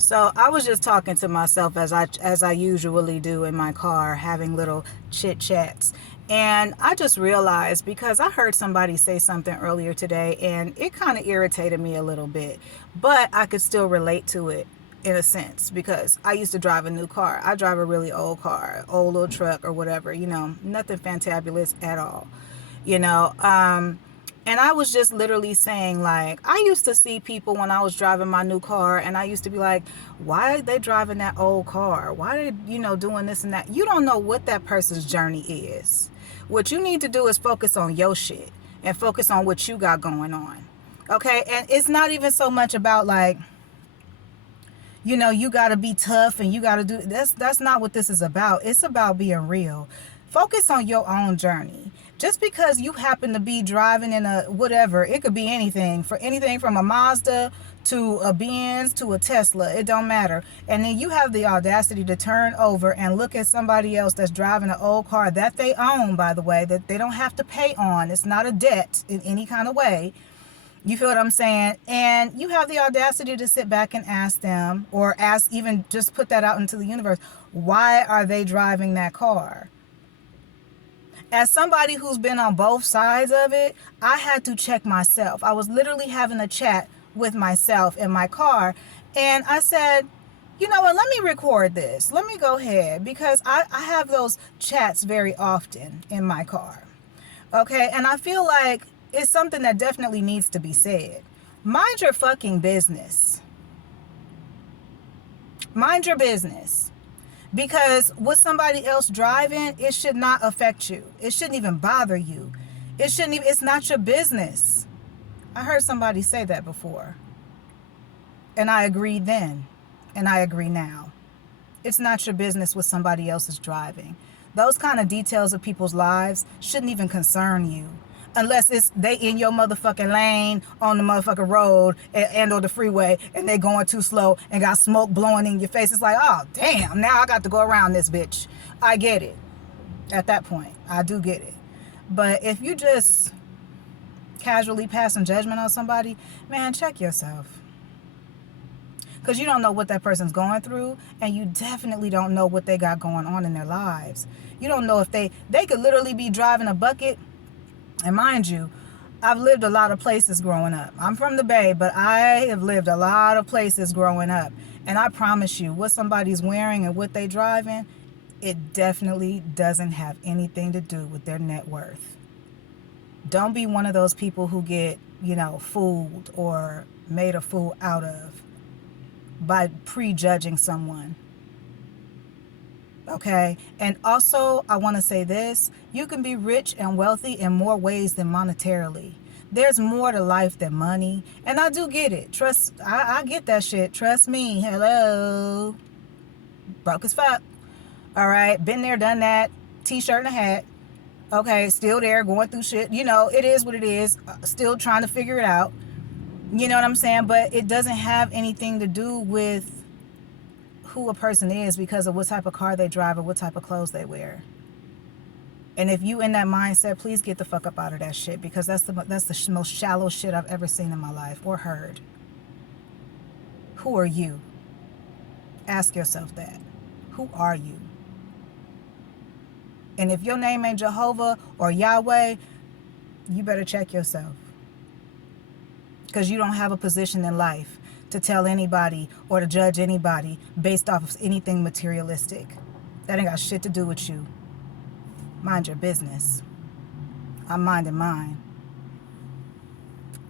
So I was just talking to myself as I usually do in my car, having little chit chats. And I just realized, because I heard somebody say something earlier today and it kind of irritated me a little bit, but I could still relate to it in a sense, because I used to drive a new car. I drive a really old car, old little truck or whatever, nothing fantabulous at all, you know. And I was just literally saying, like, I used to see people when I was driving my new car, and I used to be like, why are they driving that old car? Why are they, doing this and that? You don't know what that person's journey is. What you need to do is focus on your shit and focus on what you got going on. Okay? And it's not even so much about, like, you got to be tough and you got to do that's not what this is about. It's about being real. Focus on your own journey. Just because you happen to be driving in a whatever, it could be anything, for anything from a Mazda to a Benz to a Tesla, it don't matter. And then you have the audacity to turn over and look at somebody else that's driving an old car that they own, by the way, that they don't have to pay on. It's not a debt in any kind of way. You feel what I'm saying? And you have the audacity to sit back and ask them, or ask, even just put that out into the universe, why are they driving that car? As somebody who's been on both sides of it, I had to check myself. I was literally having a chat with myself in my car, and I said, you know what, let me record this. Let me go ahead, because I have those chats very often in my car. Okay, and I feel like it's something that definitely needs to be said. Mind your fucking business. Mind your business. Because with somebody else driving, it should not affect you. It shouldn't even bother you. It's not your business. I heard somebody say that before. And I agreed then. And I agree now. It's not your business what somebody else is driving. Those kind of details of people's lives shouldn't even concern you. Unless it's they in your motherfucking lane on the motherfucking road and or the freeway, and they going too slow and got smoke blowing in your face. It's like, oh damn, now I got to go around this bitch. I get it. At that point, I do get it. But if you just casually passing judgment on somebody, man, check yourself. Because you don't know what that person's going through, and you definitely don't know what they got going on in their lives. You don't know if they could literally be driving a bucket. And mind you, I've lived a lot of places growing up. I'm from the Bay, but I have lived a lot of places growing up. And I promise you, what somebody's wearing and what they driving, it definitely doesn't have anything to do with their net worth. Don't be one of those people who get, fooled or made a fool out of by prejudging someone. Okay, and also I want to say this: you can be rich and wealthy in more ways than monetarily. There's more to life than money, and I do get it. I get that shit. Trust me. Hello, broke as fuck. All right, been there, done that. T-shirt and a hat. Okay, still there, going through shit. It is what it is. Still trying to figure it out. You know what I'm saying? But it doesn't have anything to do with who a person is because of what type of car they drive or what type of clothes they wear. And if you in that mindset, please get the fuck up out of that shit, because that's the most shallow shit I've ever seen in my life or heard. Who are you? Ask yourself that. Who are you? And if your name ain't Jehovah or Yahweh, you better check yourself, because you don't have a position in life to tell anybody or to judge anybody based off of anything materialistic. That ain't got shit to do with you. Mind your business. I'm minding mine.